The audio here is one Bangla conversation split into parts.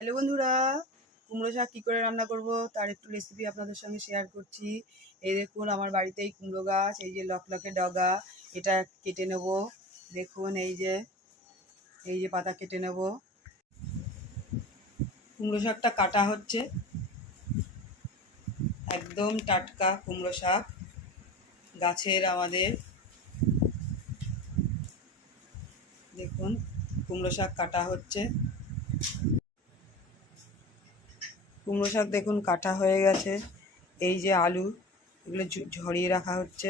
হ্যালো বন্ধুরা, কুমড়ো শাক কী করে রান্না করব তার একটু রেসিপি আপনাদের সঙ্গে শেয়ার করছি। এই দেখুন আমার বাড়িতেই কুমড়ো গাছ, এই যে লকলকে ডগা, এটা কেটে নেব। দেখুন এই যে পাতা কেটে নেব। কুমড়ো শাকটা কাটা হচ্ছে, একদম টাটকা কুমড়ো শাক গাছের আমাদের। দেখুন কুমড়ো শাক কাটা হচ্ছে। কুমড়ো শাক দেখুন কাটা হয়ে গেছে। এই যে আলু, এগুলো ঝরিয়ে রাখা হচ্ছে।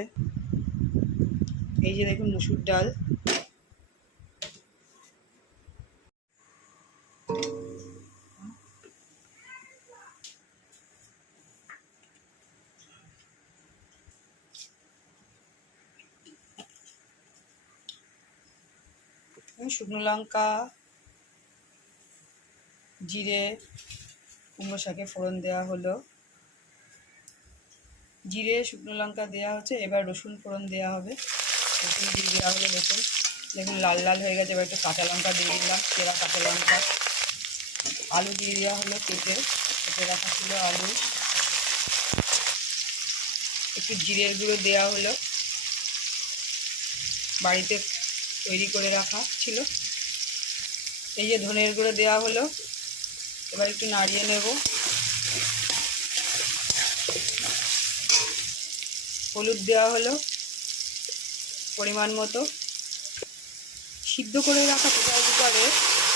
এই যে দেখুন মুসুর ডাল, শুকনো লঙ্কা, জিরে, কুমড়ো শাকে ফোড়ন দেওয়া হলো। জিরে শুকনো লঙ্কা দেওয়া হচ্ছে, এবার রসুন ফোড়ন দেওয়া হবে। রসুন দিয়ে দেওয়া হলো, রসুন দেখুন লাল লাল হয়ে গেছে। এবার একটু কাঁচা লঙ্কা দিয়ে দিলাম, চেরা কাঁচা লঙ্কা। আলু দিয়ে দেওয়া হলো, কেটে রাখা ছিল আলু। একটু জিরের গুঁড়ো দেওয়া হলো, বাড়িতে তৈরি করে রাখা ছিল। এই যে ধনের গুঁড়ো দেওয়া হলো, এবার একটু নাড়িয়ে নেব। হলুদ দেওয়া হলো পরিমাণ মতো। সিদ্ধ করে রাখা প্রেসার কুকারে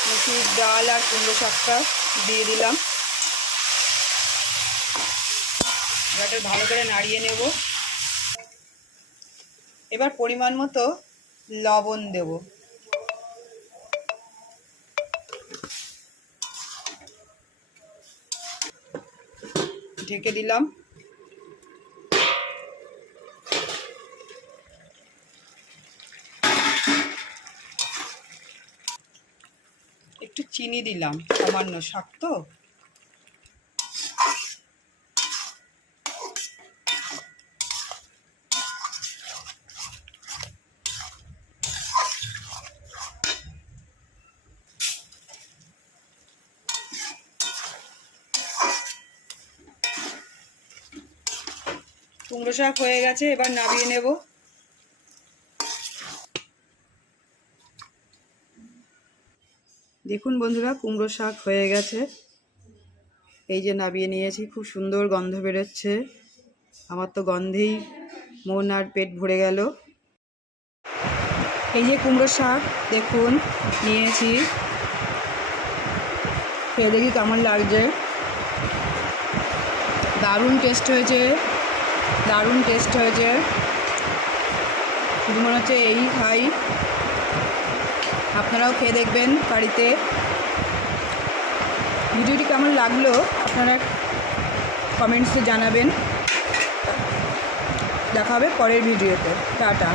মুসুর ডাল আর কুমড়ো শাকটা দিয়ে দিলাম। এবারটা ভালো করে নাড়িয়ে নেব। এবার পরিমাণ মতো লবণ দেব। ঢেকে দিলাম। একটু চিনি দিলাম, সামান্য, শাক তো। কুমড়ো শাক হয়ে গেছে, এবার নামিয়ে নেব। দেখুন বন্ধুরা, কুমড়ো শাক হয়ে গেছে। এই যে নামিয়ে নিয়েছি, খুব সুন্দর গন্ধ বেরোচ্ছে। আমার তো গন্ধেই মন আর পেট ভরে গেল। এই যে কুমড়ো শাক দেখুন নিয়েছি, খেয়ে দেখি কেমন লাগছে। দারুণ টেস্ট হয়েছে, দারুণ টেস্ট হয়েছে। শুধু মনে হচ্ছে এই খাই। আপনারাও খেয়ে দেখবেন বাড়িতে। ভিডিওটি কেমন লাগলো আপনারা কমেন্টসে জানাবেন। দেখা হবে পরের ভিডিওতে। টাটা।